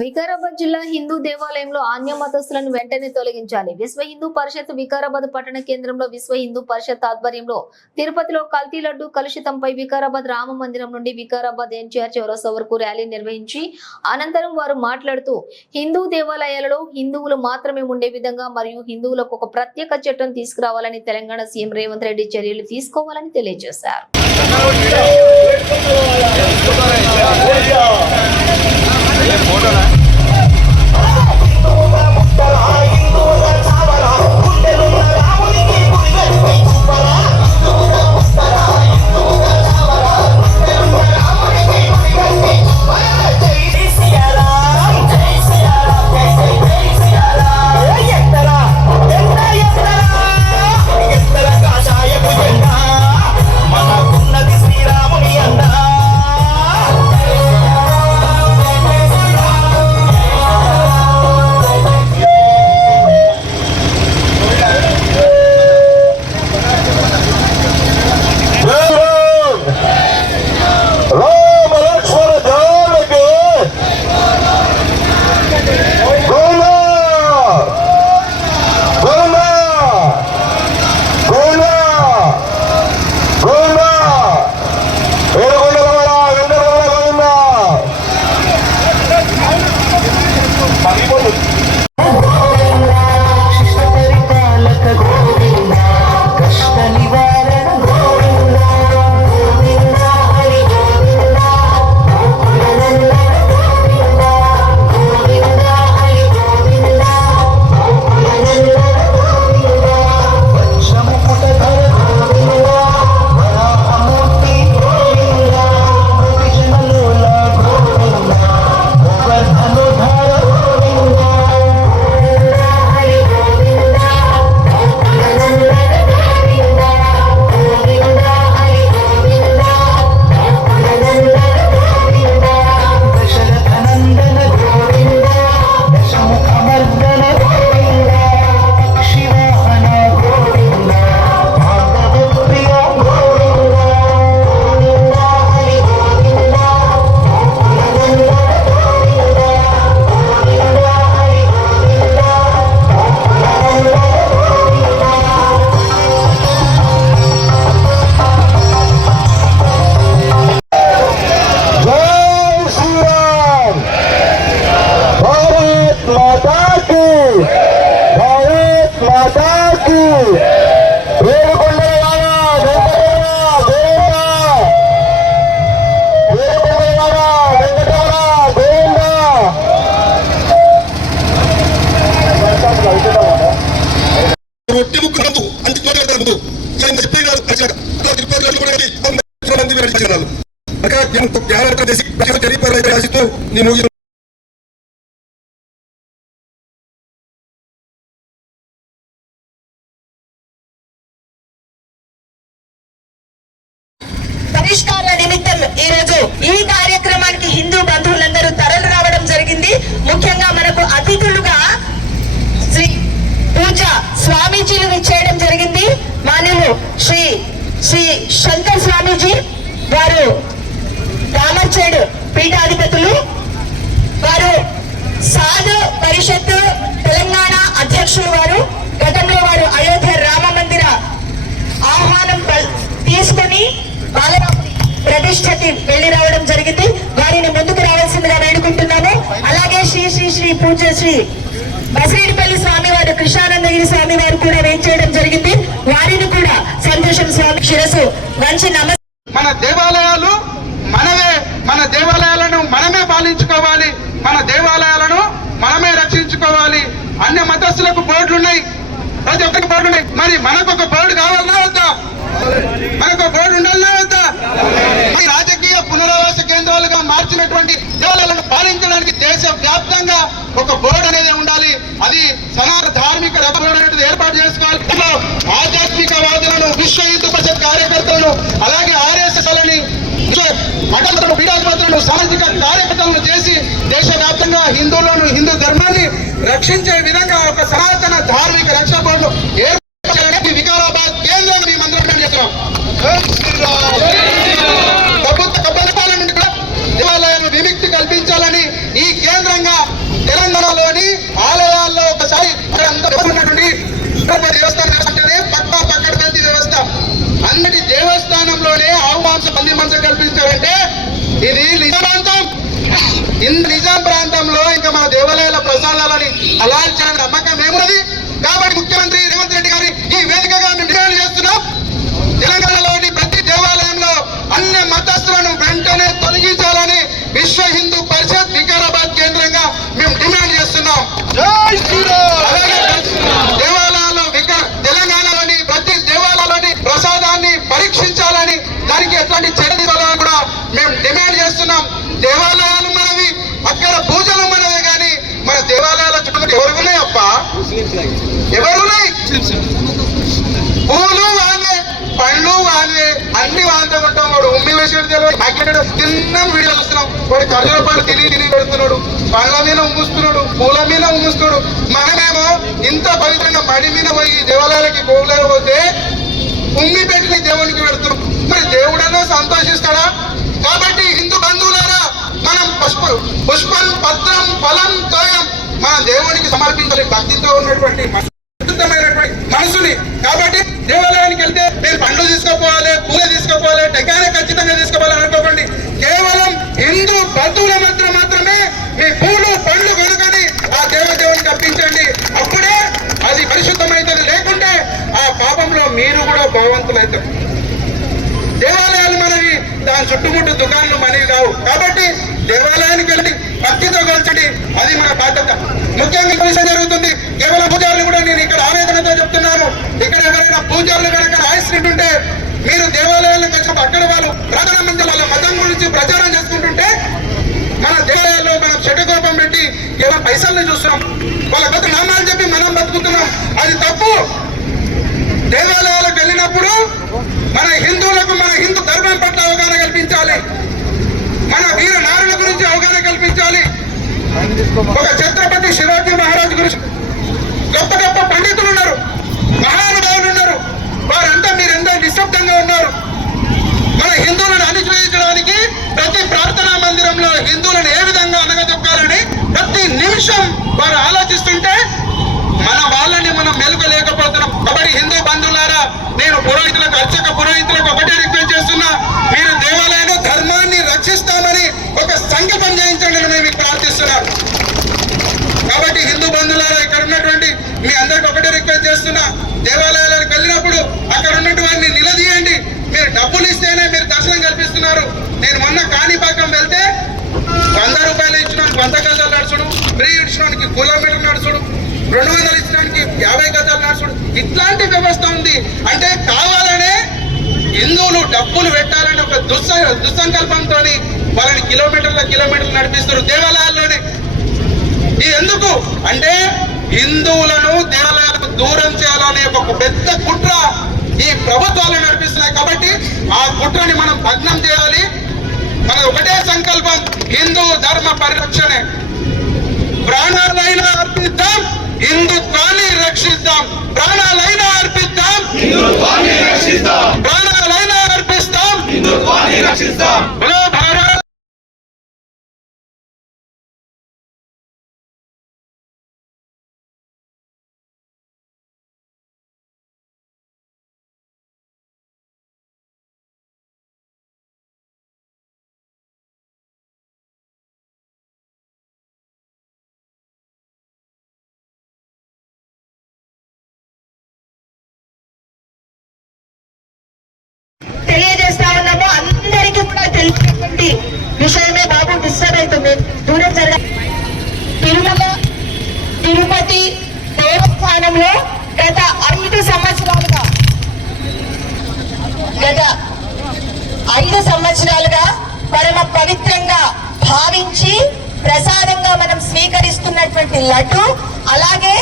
వికారాబాద్ జిల్లా హిందూ దేవాలయంలో ఆన్య మతస్థులను వెంటనే తొలగించాలి. విశ్వ హిందూ పరిషత్ వికారాబాద్ పట్టణ కేంద్రంలో విశ్వ హిందూ పరిషత్ ఆధ్వర్యంలో తిరుపతిలో కల్తీ లడ్డు కలుషితంపై వికారాబాద్ రామ మందిరం నుండి వికారాబాద్ ఎన్టీఆర్ చౌరస్తా వరకు ర్యాలీ నిర్వహించి అనంతరం వారు మాట్లాడుతూ హిందూ దేవాలయాలలో హిందువులు మాత్రమే ఉండే విధంగా మరియు హిందువులకు ఒక ప్రత్యేక చట్టం తీసుకురావాలని తెలంగాణ సీఎం రేవంత్ రెడ్డి చర్యలు తీసుకోవాలని తెలియజేశారు. ni muy పూజ శ్రీ బసిరెడ్డిపల్లి స్వామివారు కృష్ణానందగిరి స్వామి వారు కూడా వేయించేయడం జరిగింది. వారిని కూడా సంతోషం స్వామి శిరస్సు మంచి నమస్ మన దేవాలయాలు మనమే మన దేవాలయాలను మనమే పాలించుకోవాలి. మన దేవాలయాలను మనమే రక్షించుకోవాలి. అన్య మతస్థులకు బోర్డులు ఉన్నాయి ప్రతి ఒక్కరికి బోర్డు ఉన్నాయి మరి మనకు ఒక బోర్డు కావాలన్నా వద్దా? మనకు బోర్డు ఉండాలన్నా వద్దా? రాజకీయ పునరావాస కేంద్రాలుగా మార్చినటువంటి దేవాలయాలను వ్యాప్తంగా ఒక బోర్డు అనేది ఉండాలి. అది సనాతన ధార్మిక రథం అనేది ఏర్పాటు చేసుకోవాలి. ఆధ్యాత్మిక ఆధ్యాత్మికవాదులను విశ్వ హిందూ పరిషత్ కార్యకర్తలను అలాగే ఆర్ఎస్ఎస్ లని మఠాలను పీఠాధిపతులను సామాజిక కార్యకర్తలను చేసి దేశవ్యాప్తంగా హిందువులను హిందూ ధర్మాన్ని రక్షించే విధంగా ఒక సనాతన ధార్మిక రక్షణ బోర్డు అవకాశం కల్పించారంటే ఇది నిజ ప్రాంతం. ఇంత నిజాం ప్రాంతంలో ఇంకా మన దేవాలయాల ప్రసాదాలని అలాల్ చేయడం నమ్మకం ఏమున్నది? కాబట్టి ముఖ్యమంత్రి రేవంత్ రెడ్డి గారి ఈ వేదికగా మేము డిమాండ్ చేస్తున్నాం. తెలంగాణలోని ప్రతి దేవాలయంలో అన్ని మతస్థులను వెంటనే తొలగించాలని విశ్వ హిందూ పరిషత్ వికారాబాద్ కేంద్రంగా మేము డిమాండ్ చేస్తున్నాం జై శ్రీరామ్ అలాగే దేవాలయాల్లో విక- తెలంగాణలోని ప్రతి దేవాలయాలని ప్రసాదాన్ని పరీక్షించాలని దానికి ఎట్లాంటి చర్య తీసుకోవాలని కూడా మేము డిమాండ్ చేస్తున్నాం దేవాలయాలు మనవి అక్కడ పూజలు మనవి కానీ మన దేవాలయాల చుట్టూ ఎవరు ఉన్నాయి అప్ప ఎవరు పూలు వాళ్ళే పండ్లు వాళ్ళే అన్ని వాళ్ళతో ఉంటాం వాడు. ఉమ్మి వేసేది తెలియదు మాకెట్టాడు తిన్న వీడియో చూస్తున్నాం. వాడు ఖర్జుల పండు తిని తిని పెడుతున్నాడు. పండ్ల మీద ఉమ్ముస్తున్నాడు. పూల మీద ఉమ్ముస్తున్నాడు. మనమేమో ఇంత పవిత్రంగా మడి మీద పోయి దేవాలయాలకి పోలేకపోతే ఉమ్మి పెట్టి దేవునికి పెడుతున్నాం. మరి దేవుడన్నా సంతోషిస్తాడా? కాబట్టి హిందూ బంధువులారా మనం పుష్ప పుష్పం పత్రం ఫలం తోయం మన దేవునికి సమర్పించాలి భక్తితో ఉన్నటువంటి అద్భుతమైనటువంటి మనసుని. కాబట్టి దేవాలయానికి వెళ్తే మీరు పండ్లు తీసుకుపోవాలి పూలు తీసుకోపోవాలి టెకానే ఖచ్చితంగా తీసుకోవాలి అనుకోకండి. కేవలం హిందూ బంధువుల మాత్రం మాత్రమే మీ పూలు పండ్లు కొనుకొని ఆ దేవదేవునికి అర్పించండి అప్పుడే అది పరిశుద్ధమైతుంది లేకుంటే ఆ పాపంలో మీరు కూడా భావంతులైతారు దేవాలయాలు మనవి దాని చుట్టుముట్టు దుకాణాలు మనవి కావు కాబట్టి దేవాలయానికి వెళ్ళి భక్తితో కలిసండి అది మన బాధ్యత ముఖ్యంగా ఈ విషయం జరుగుతుంది. కేవలం పూజారులు కూడా నేను ఇక్కడ ఆవేదనతో చెప్తున్నాను. ఇక్కడ ఎవరైనా పూజారులు కనుక రాయిస్తుంటే మీరు దేవాలయాలకు వచ్చినప్పుడు అక్కడ వాళ్ళు ప్రధాన మంది వాళ్ళ మతం గురించి ప్రచారం చేసుకుంటుంటే మన దేవాలయాల్లో మనం చెట్టుకోపం పెట్టి కేవలం పైసల్ని చూస్తున్నాం. వాళ్ళ కొత్త నామాలు చెప్పి మనం బతుకుతున్నాం. అది తప్పు. దేవాలయాలకు వెళ్ళినప్పుడు మన హిందువులకు మన హిందూ ధర్మం పట్ల అవగాహన కల్పించాలి. మన వీర నారుల గురించి అవగాహన కల్పించాలి. ఒక ఛత్రపతి శివాజీ మహారాజు గురించి గొప్ప గొప్ప పండితులు ఉన్నారు మహానుభావులు ఉన్నారు. వారంతా మీరెంతో నిశ్శబ్దంగా ఉన్నారు. మన హిందువులను అణిచివేయించడానికి ప్రతి ప్రార్థనా మందిరంలో హిందువులను ఏ విధంగా అనగదొక్కాలని ప్రతి నిమిషం వారు ఆలోచిస్తుంటే మన వాళ్ళని మనం మెలుకలేకపోతున్నాం కాబట్టి హిందూ బంధువులారా నేను పురోహితులకు అర్చక పురోహితులకు ఒకటే రిక్వెస్ట్ చేస్తున్నా మీరు దేవాలయంలో ధర్మాన్ని రక్షిస్తామని ఒక సంకల్పం చేయించండి అని నేను మీకు ప్రార్థిస్తున్నాను కాబట్టి హిందూ బంధువులారా ఇక్కడ ఉన్నటువంటి మీ అందరికి ఒకటే రిక్వెస్ట్ చేస్తున్నా దేవాలయాలకు వెళ్ళినప్పుడు అక్కడ ఉన్నటువంటి వారిని నిలదీయండి మీరు డబ్బులు ఇస్తేనే మీరు దర్శనం కల్పిస్తున్నారు నేను మొన్న కాణిపాకం వెళ్తే వంద రూపాయలు ఇచ్చినానికి వంద గజాలు నడుచుడు ఫ్రీ ఇచ్చినానికి కిలోమీటర్ నడుచుడు రెండు వందలు ఇచ్చినానికి యాభై గజాలు నడుచుడు ఇట్లాంటి వ్యవస్థ ఉంది. అంటే కావాలనే హిందువులు డబ్బులు పెట్టాలని ఒక దుస్స దుస్సంకల్పంతో వాళ్ళని కిలోమీటర్ల కిలోమీటర్లు నడిపిస్తారు దేవాలయాల్లోనే. ఇది ఎందుకు? అంటే హిందువులను దేవాలయాలకు దూరం చేయాలనే ఒక పెద్ద కుట్ర ఈ ప్రభుత్వాలు నడిపిస్తున్నాయి కాబట్టి ఆ కుట్రని మనం భగ్నం చేయాలి. మన ఒకటే సంకల్పం. హిందూ ధర్మ పరిరక్షణే. ప్రాణాలైనా అర్పిద్దాం హిందుత్వాన్ని రక్షిద్దాం. ప్రాణాలైనా అర్పిద్దాం ప్రాణాలైనా అర్పిస్తాం. బలో భారత్ స్థానంలో గత ఐదు సంవత్సరాలుగా గత ఐదు సంవత్సరాలుగా పరమ పవిత్రంగా భావించి ప్రసాదంగా మనం స్వీకరిస్తున్నటువంటి లడ్డు అలాగే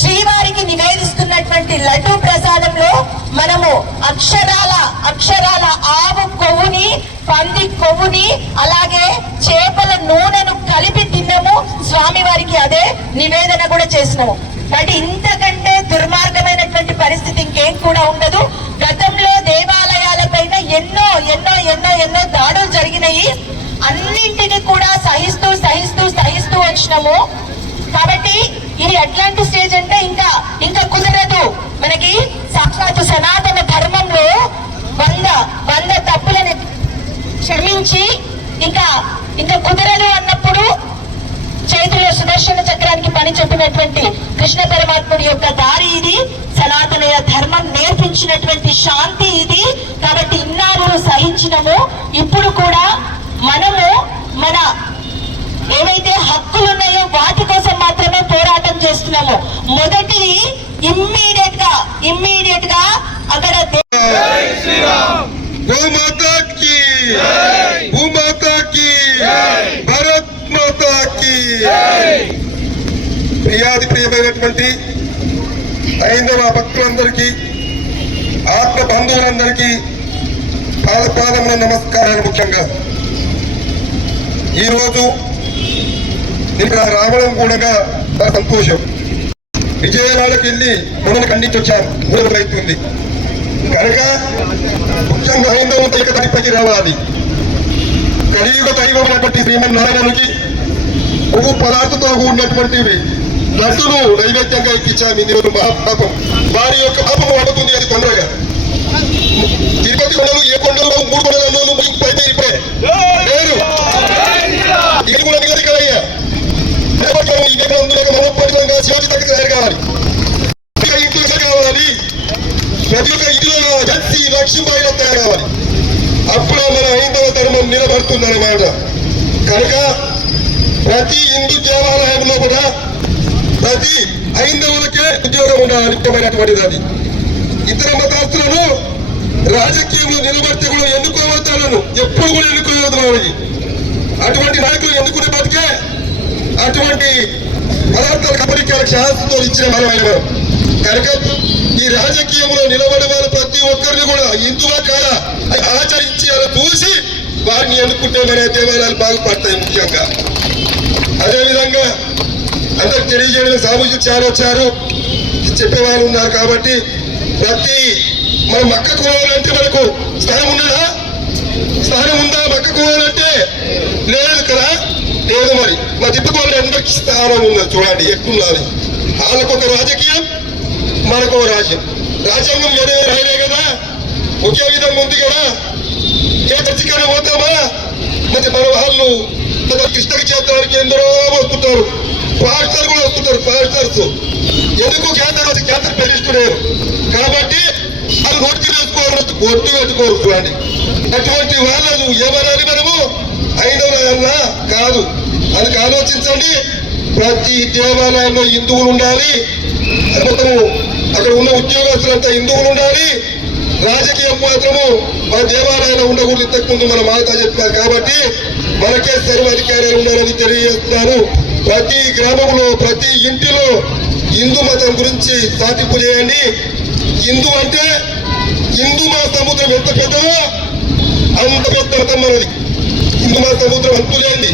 శ్రీవారికి నివేదిస్తున్నటువంటి లడ్డు ప్రసాదంలో మనము అక్షరాల అక్షరాల ఆవు కొవ్వుని పంది కొవ్వుని అలాగే చేపల నూనెను కలిపి తిన్నాము. స్వామివారికి అదే నివేదన కూడా చేసినాము. బట్ ఇంతకంటే దుర్మార్గమైనటువంటి పరిస్థితి ఇంకేం కూడా ఉండదు. గతంలో దేవాలయాలపైన ఎన్నో ఎన్నో ఎన్నో ఎన్నో దాడులు జరిగినాయి. అన్నింటినీ కూడా సహిస్తూ సహిస్తూ సహిస్తూ వచ్చినాము. కాబట్టి ఇది ఎట్లాంటి స్టేజ్ అంటే ఇంకా ఇంకా కుదరదు. మనకి సాక్షాత్తు సనాతన ధర్మంలో వంద వంద తప్పులను క్షమించి ఇంకా ఇంకా కుదరదు అన్నప్పుడు చేతిలో సుదర్శన చక్రానికి పని చెప్పినటువంటి కృష్ణ పరమాత్ముడి యొక్క దారి ఇది. సనాతనయ ధర్మం నేర్పించినటువంటి శాంతి ఇది. కాబట్టి ఇన్నాళ్ళు సహించినము. ఇప్పుడు కూడా మనము మన ఏవైతే హక్కులు ఉన్నాయో వాటి కోసం మాత్రమే పోరాటం చేస్తున్నాము. మొదటిది ఇమ్మీడియట్గా ఇమ్మీడియట్గా అక్కడ భూమాతా की ప్రియాది ప్రియమైనటువంటి ఐందవ భక్తులందరికీ ఆత్మ బంధువులందరికీ పాదపాదముల నమస్కారాలు ముఖ్యంగా. ఈరోజు ఇక్కడ రావడం కూడా చాలా సంతోషం. విజయవాడకి వెళ్ళి మనల్ని ఖండించి వచ్చాను మూడు అవుతుంది. కనుక ముఖ్యంగా హైందవ ఏకతాటిపైకి రావాలి. కలియుగ దైవమైనటువంటి శ్రీమన్నారాయణునికి కొవ్వు పదార్థంతో కూడినటువంటివి. లడ్డును నైవేద్యంగా ఇప్పించాము ఇది మహాపాపం వారి యొక్క పాపం పడుతుంది అది తొందరగా తిరుపతి కొండలు ఏ కొండలు మూడు కొండలు పైతే ఇప్పుడే లేరు ఇది కూడా మిగతా కదయ్యా నేపథ్యంలో ఈ నేపథ్యంలో మనోపరితంగా శివాజీ దగ్గర తయారు కావాలి ఇంకా ఇంట్లో ఇల్లు కావాలి ప్రతి ఒక్క ఇంట్లో జడ్సి లక్ష్మీబాయిలో తయారు కావాలి అప్పుడు మన హైందవ ధర్మం నిలబడుతుందన్నమాట కనుక ప్రతి హిందూ దేవాలయంలో కూడా ప్రతి హైందవులకే ఉద్యోగం ఉండాలి ముఖ్యమైనటువంటిది అది ఇతర మతస్థులను రాజకీయంలో నిలబడితే కూడా ఎన్నుకోవద్దాలను ఎప్పుడు కూడా ఎన్నుకోవద్దు వాళ్ళకి అటువంటి నాయకులు ఎందుకునే బతికే? అటువంటి పదార్థాల కంపెనీకి ఛాన్స్తో ఇచ్చిన మనం కనుక ఈ రాజకీయంలో నిలబడే వారు ప్రతి ఒక్కరిని కూడా హిందువా కాదా ఆచరించి అలా చూసి వారిని ఎన్నుకుంటే మన దేవాలయాలు బాగుపడతాయి ముఖ్యంగా. అదేవిధంగా అందరికి తెలియజేయడం సామూహిక చాలా వచ్చారు. చెప్పేవారు ఉన్నారు కాబట్టి ప్రతి మనం మక్క పోవాలంటే మనకు స్థానం ఉన్నదా? స్థానం ఉందా? మక్క పోవాలంటే లేదు కదా లేదు మరి మా తిప్పుకోవాలి అందరికి స్థానం ఉన్నది చూడండి ఎక్కున్నారు వాళ్ళకొక రాజకీయం మనకు రాజ్యం. రాజ్యాంగం వేరే రాయలే కదా. ఒకే విధంగా ఉంది కదా. ఏ చర్చికైనా పోతామా? మరి మన వాళ్ళు కృష్ణ క్షేత్రానికి ఎందరో వస్తుంటారు. పాస్టర్ కూడా వస్తుంటారు పాస్టర్స్ ఎందుకు క్యాన్సర్ వచ్చి క్యాన్సర్ పెరిగిస్తున్నారు కాబట్టి అది నోటికి వేసుకోవాలి ఒట్టు పెట్టుకోరు చూడండి. అటువంటి వాళ్ళు ఏమనాలి మనము అయిన కాదు. అందుకు ఆలోచించండి ప్రతి దేవాలయంలో హిందువులు ఉండాలి. మొత్తము అక్కడ ఉన్న ఉద్యోగస్తులంతా హిందువులు ఉండాలి. రాజకీయం మాత్రము మన దేవాలయంలో ఉండకూడదు. ఇంతకుముందు మన మాత చెప్పారు కాబట్టి మనకే సర్వాధికారాలు ఉండాలని తెలియజేస్తున్నాను ప్రతి గ్రామంలో ప్రతి ఇంటిలో హిందూ మతం గురించి సాటింపు చేయండి. హిందూ అంటే హిందూ మా సముద్రం ఎంత పెద్దదో అంత పెద్ద మతం మనది. హిందూ మా సముద్రం అంతులేండి.